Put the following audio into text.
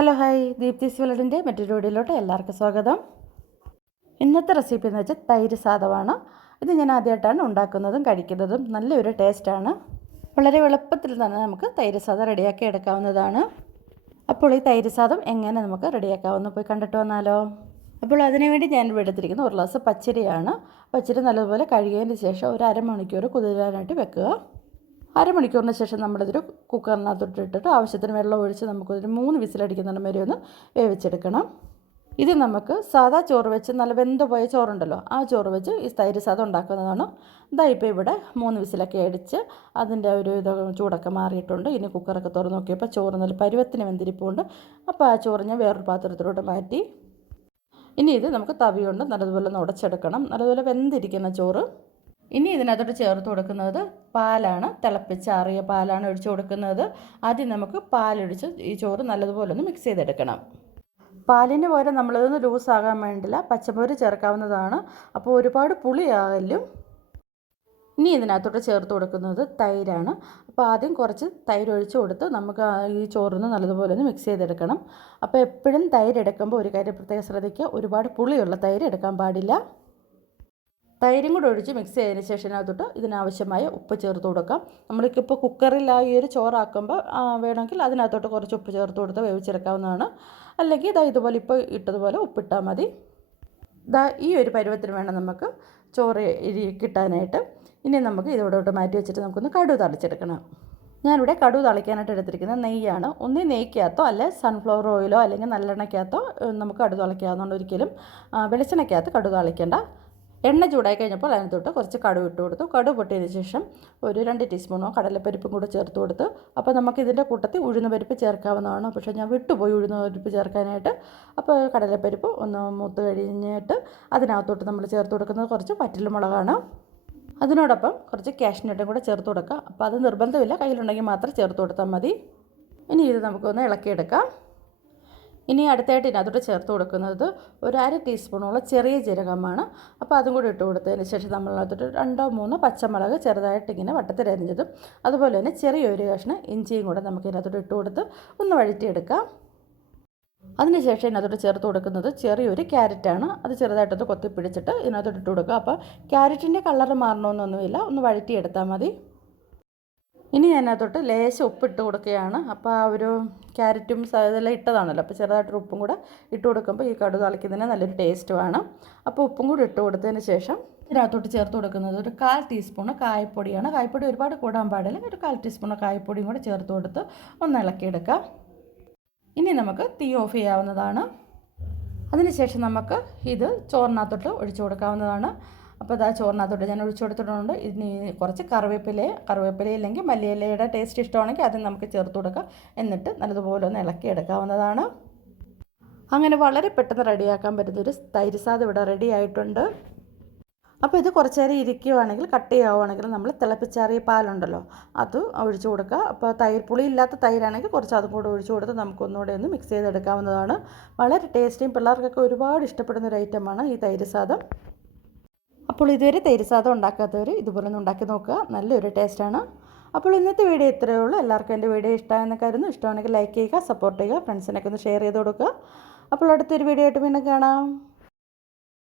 Hello hi. Deepthi സ്വലഡിന്റെ മറ്റൊരു വീഡിയോയിലോട്ട് എല്ലാവർക്കും സ്വാഗതം. ഇന്നത്തെ റെസിപ്പി എന്ന് വെച്ചാൽ തൈര് സാധമാണ്. ഇത് ഞാൻ ആദ്യമായിട്ടാണ് ഉണ്ടാക്കുന്നതും കഴിക്കുന്നതും. നല്ലൊരു ടേസ്റ്റാണ്. വളരെ എളുപ്പത്തിൽ തന്നെ നമുക്ക് തൈര് സാദം റെഡിയാക്കി എടുക്കാവുന്നതാണ്. അപ്പോൾ ഈ തൈര് സാദം എങ്ങനെ നമുക്ക് റെഡിയാക്കാവുന്ന? പോയി കണ്ടിട്ട് വന്നാലോ. അപ്പോൾ അതിനുവേണ്ടി ഞാൻ ഇവിടെ എടുത്തിരിക്കുന്ന ഒരു ഗ്ലാസ് പച്ചരിയാണ്. പച്ചരി നല്ലതുപോലെ കഴുകിയതിന് ശേഷം ഒരു അരമണിക്കൂർ കുതിരാനായിട്ട് വെക്കുക. അരമണിക്കൂറിന് ശേഷം നമ്മളിതൊരു കുക്കറിനകത്തോട്ട് ഇട്ടിട്ട് ആവശ്യത്തിന് വെള്ളം ഒഴിച്ച് നമുക്കൊരു മൂന്ന് വിസിലടിക്കുന്നിടം വരെ ഒന്ന് വേവിച്ചെടുക്കണം. ഇത് നമുക്ക് സാധാ ചോറ് വെച്ച് നല്ല വെന്ത് പോയ ചോറുണ്ടല്ലോ ആ ചോറ് വെച്ച് ഈ തൈര് സാധം ഉണ്ടാക്കുന്നതാണ്. ഇതാ ഇപ്പോൾ ഇവിടെ മൂന്ന് വിസിലൊക്കെ അടിച്ച് അതിന്റെ ഒരു ഇത് ചൂടൊക്കെ മാറിയിട്ടുണ്ട്. ഇനി കുക്കറൊക്കെ തുറന്ന് നോക്കിയപ്പോൾ ചോറ് നല്ല പരുവത്തിന് വെന്തിരിപ്പുണ്ട്. അപ്പോൾ ആ ചോറ് ഞാൻ വേറൊരു പാത്രത്തിലോട്ട് മാറ്റി. ഇനി ഇത് നമുക്ക് തവി കൊണ്ട് നല്ലതുപോലെ ഒന്ന് ഉടച്ചെടുക്കണം. നല്ലതുപോലെ വെന്തിരിക്കുന്ന ചോറ്. ഇനി ഇതിനകത്തോട്ട് ചേർത്ത് കൊടുക്കുന്നത് പാലാണ് തിളപ്പിച്ചാറിയ പാലാണ് ഒഴിച്ച് കൊടുക്കുന്നത്. ആദ്യം നമുക്ക് പാലൊഴിച്ച് ഈ ചോറ് നല്ലതുപോലെ ഒന്ന് മിക്സ് ചെയ്തെടുക്കണം. പാലിന് പകരം നമ്മളിതൊന്ന് ലൂസാകാൻ വേണ്ടില്ല പച്ചമോര് ചേർക്കാവുന്നതാണ്. അപ്പോൾ ഒരുപാട് പുളിയാകലും ഇനി ഇതിനകത്തോട്ട് ചേർത്ത് കൊടുക്കുന്നത് തൈരാണ്. അപ്പോൾ ആദ്യം കുറച്ച് തൈര് ഒഴിച്ച് കൊടുത്ത് നമുക്ക് ഈ ചോറിന് നല്ലതുപോലെ ഒന്ന് മിക്സ് ചെയ്തെടുക്കണം. അപ്പോൾ എപ്പോഴും തൈര് എടുക്കുമ്പോൾ ഒരു കാര്യം പ്രത്യേകം ശ്രദ്ധിക്കുക ഒരുപാട് പുളിയുള്ള തൈര് എടുക്കാൻ പാടില്ല. തൈരും കൂടെ ഒഴിച്ച് മിക്സ് ചെയ്തതിന് ശേഷം അതിനകത്തോട്ട് ഇതിനാവശ്യമായ ഉപ്പ് ചേർത്ത് കൊടുക്കാം. നമ്മൾക്കിപ്പോൾ കുക്കറിൽ ആ ഈ ഒരു ചോറാക്കുമ്പോൾ വേണമെങ്കിൽ അതിനകത്തോട്ട് കുറച്ച് ഉപ്പ് ചേർത്ത് കൊടുത്ത് വേവിച്ചെടുക്കാവുന്നതാണ്. അല്ലെങ്കിൽ ഇതാ ഇതുപോലെ ഇപ്പോൾ ഇട്ടതുപോലെ ഉപ്പിട്ടാൽ മതി. ഇതാ ഈ ഒരു പരുവത്തിന് വേണം നമുക്ക് ചോറ് കിട്ടാനായിട്ട്. ഇനി നമുക്ക് ഇതോടോട്ട് മാറ്റി വെച്ചിട്ട് നമുക്കൊന്ന് കടു തളിച്ചെടുക്കണം. ഞാനിവിടെ കടു തളിക്കാനായിട്ട് എടുത്തിരിക്കുന്നത് നെയ്യാണ്. ഒന്നേ നെയ്ക്കകത്തോ അല്ലെ സൺഫ്ലവർ ഓയിലോ അല്ലെങ്കിൽ നല്ലെണ്ണയ്ക്കകത്തോ നമുക്ക് കടു തളിക്കാവുന്നതുകൊണ്ട് ഒരിക്കലും വെളിച്ചെണ്ണയ്ക്കകത്ത് കടു തളിക്കേണ്ട. എണ്ണ ചൂടായി കഴിഞ്ഞപ്പോൾ അതിനകത്തോട്ട് കുറച്ച് കടുവ് ഇട്ട് കൊടുത്തു. കടുവ് പൊട്ടിയതിന് ശേഷം ഒരു രണ്ട് ടീസ്പൂണോ കടലപ്പരിപ്പും കൂടെ ചേർത്ത് കൊടുത്ത് അപ്പോൾ നമുക്ക് ഇതിന്റെ കൂട്ടത്തിൽ ഉഴുന്ന പരിപ്പ് ചേർക്കാവുന്നതാണ്. പക്ഷേ ഞാൻ വിട്ടുപോയി ഉഴുന്ന പരിപ്പ് ചേർക്കാനായിട്ട്. അപ്പോൾ കടലപ്പരിപ്പ് ഒന്ന് മൂത്ത് കഴിഞ്ഞിട്ട് അതിനകത്തോട്ട് നമ്മൾ ചേർത്ത് കൊടുക്കുന്നത് കുറച്ച് പറ്റിലുമുളകാണ് അതിനോടൊപ്പം കുറച്ച് കാഷ്നട്ടും കൂടെ ചേർത്ത് കൊടുക്കുക. അപ്പോൾ അത് നിർബന്ധമില്ല. കയ്യിലുണ്ടെങ്കിൽ മാത്രം ചേർത്ത് കൊടുത്താൽ മതി. ഇനി ഇത് നമുക്കൊന്ന് ഇളക്കിയെടുക്കാം. ഇനി അടുത്തായിട്ട് ഇതിനകത്തോട്ട് ചേർത്ത് കൊടുക്കുന്നത് ഒരു അര ടീസ്പൂണോളം ചെറിയ ജീരകമാണ്. അപ്പോൾ അതും കൂടി ഇട്ട് കൊടുത്തതിന് ശേഷം നമ്മളതിനകത്തോട്ട് രണ്ടോ മൂന്നോ പച്ചമുളക് ചെറുതായിട്ട് ഇങ്ങനെ വട്ടത്തിലരിഞ്ഞതും അതുപോലെ തന്നെ ചെറിയൊരു കഷ്ണം ഇഞ്ചിയും കൂടെ നമുക്ക് ഇതിനകത്തോട്ട് ഇട്ട് കൊടുത്ത് ഒന്ന് വഴറ്റിയെടുക്കാം. അതിനുശേഷം ഇതിനകത്തോട്ട് ചേർത്ത് കൊടുക്കുന്നത് ചെറിയൊരു ക്യാരറ്റാണ്. അത് ചെറുതായിട്ടൊന്ന് കൊത്തി പിടിച്ചിട്ട് ഇതിനകത്തോട്ട് ഇട്ട് കൊടുക്കുക. അപ്പോൾ ക്യാരറ്റിന്റെ കളർ മാറണമെന്നൊന്നുമില്ല. ഒന്ന് വഴറ്റിയെടുത്താൽ മതി. ഇനി അതിനകത്തോട്ട് ലേശം ഉപ്പിട്ട് കൊടുക്കുകയാണ്. അപ്പോൾ ആ ഒരു ക്യാരറ്റും ഇതെല്ലാം ഇട്ടതാണല്ലോ. അപ്പോൾ ചെറുതായിട്ടൊരു ഉപ്പും കൂടെ ഇട്ട് കൊടുക്കുമ്പോൾ ഈ കടു തളിക്കുന്നതിന് നല്ലൊരു ടേസ്റ്റ് വേണം. അപ്പോൾ ഉപ്പും കൂടി ഇട്ട് കൊടുത്തതിന് ശേഷം ഇതിനകത്തോട്ട് ചേർത്ത് കൊടുക്കുന്നത് ഒരു കാൽ ടീസ്പൂണ് കായപ്പൊടിയാണ്. കായപ്പൊടി ഒരുപാട് കൂടാൻ പാടില്ല. ഒരു കാൽ ടീസ്പൂണ് കായപ്പൊടിയും കൂടെ ചേർത്ത് കൊടുത്ത് ഒന്ന് ഇളക്കിയെടുക്കാം. ഇനി നമുക്ക് തീ ഓഫ് ചെയ്യാവുന്നതാണ്. അതിനുശേഷം നമുക്ക് ഇത് ചോറിനകത്തോട്ട് ഒഴിച്ചു കൊടുക്കാവുന്നതാണ്. അപ്പോൾ ഇതാ ചോറിനകത്തോട്ട് ഞാൻ ഒഴിച്ചു കൊടുത്തിട്ടുണ്ട്. ഇനി കുറച്ച് കറിവേപ്പില കറിവേപ്പില ഇല്ലെങ്കിൽ മല്ലിയിലയുടെ ടേസ്റ്റ് ഇഷ്ടമാണെങ്കിൽ അത് നമുക്ക് ചേർത്ത് കൊടുക്കാം. എന്നിട്ട് നല്ലതുപോലെ ഒന്ന് ഇളക്കി എടുക്കാവുന്നതാണ്. അങ്ങനെ വളരെ പെട്ടെന്ന് റെഡിയാക്കാൻ പറ്റുന്നൊരു തൈര് സാദം ഇവിടെ റെഡി ആയിട്ടുണ്ട്. അപ്പോൾ ഇത് കുറച്ച് നേരം ഇരിക്കുകയാണെങ്കിൽ കട്ട് ചെയ്യുകയാണെങ്കിൽ നമ്മൾ തിളപ്പിച്ചാറിയ പാലുണ്ടല്ലോ അത് ഒഴിച്ചു കൊടുക്കുക. അപ്പോൾ തൈര് പുളി ഇല്ലാത്ത തൈരാണെങ്കിൽ കുറച്ച് അതും കൂടെ ഒഴിച്ചു കൊടുത്ത് നമുക്കൊന്നുകൂടെ ഒന്ന് മിക്സ് ചെയ്തെടുക്കാവുന്നതാണ്. വളരെ ടേസ്റ്റിയും പിള്ളേർക്കൊക്കെ ഒരുപാട് ഇഷ്ടപ്പെടുന്ന ഒരു ഐറ്റമാണ് ഈ തൈര് സാദം. അപ്പോൾ ഇതുവരെ തൈര് സാദം ഉണ്ടാക്കാത്തവർ ഇതുപോലെ ഒന്ന് ഉണ്ടാക്കി നോക്കുക. നല്ലൊരു ടേസ്റ്റാണ് അപ്പോൾ ഇന്നത്തെ വീഡിയോ ഇത്രയേ ഉള്ളൂ. എല്ലാവർക്കും എന്റെ വീഡിയോ ഇഷ്ടമായെന്ന് കരുതുന്നു. ഇഷ്ടമാണെങ്കിൽ ലൈക്ക് ചെയ്യുക സപ്പോർട്ട് ചെയ്യുക ഫ്രണ്ട്സിനൊക്കെ ഒന്ന് ഷെയർ ചെയ്ത് കൊടുക്കുക. അപ്പോൾ അടുത്തൊരു വീഡിയോ ആയിട്ട് വീണ്ടും കാണാം.